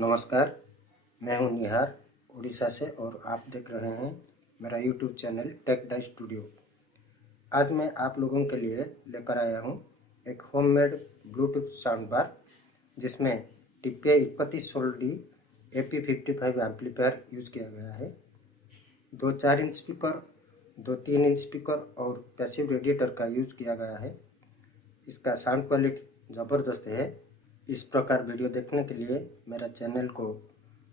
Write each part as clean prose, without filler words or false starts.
नमस्कार, मैं हूं निहार उड़ीसा से और आप देख रहे हैं मेरा YouTube channel take the studio. आज मैं आप लोगों के लिए लेकर आया हूं एक होममेड ब्लूटूथ साउंड बार जिसमें TPI 3116D AP55 amplifier use किया गया है। 2 4 इंच स्पीकर, 2 3 इंच स्पीकर और पैसिव रेडिएटर का यूज़ किया गया है। इसका साउंड क्वालिटी ज़बरदस्त है। इस प्रकार वीडियो देखने के लिए मेरा चैनल को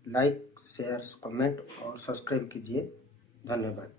लाइक, शेयर, कमेंट और सब्सक्राइब कीजिए। धन्यवाद।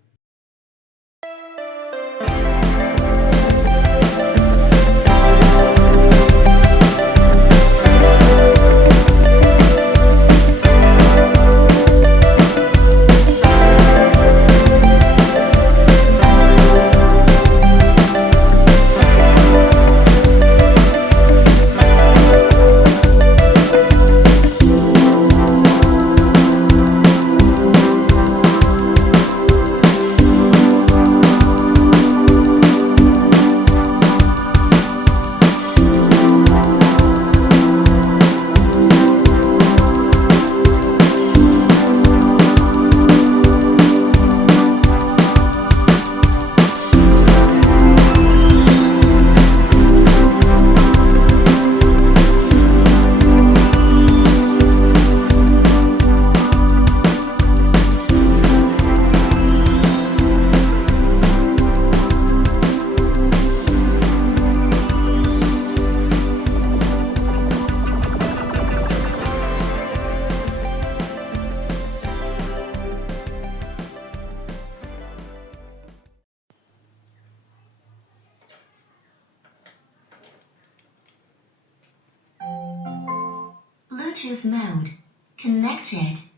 Bluetooth mode. Connected.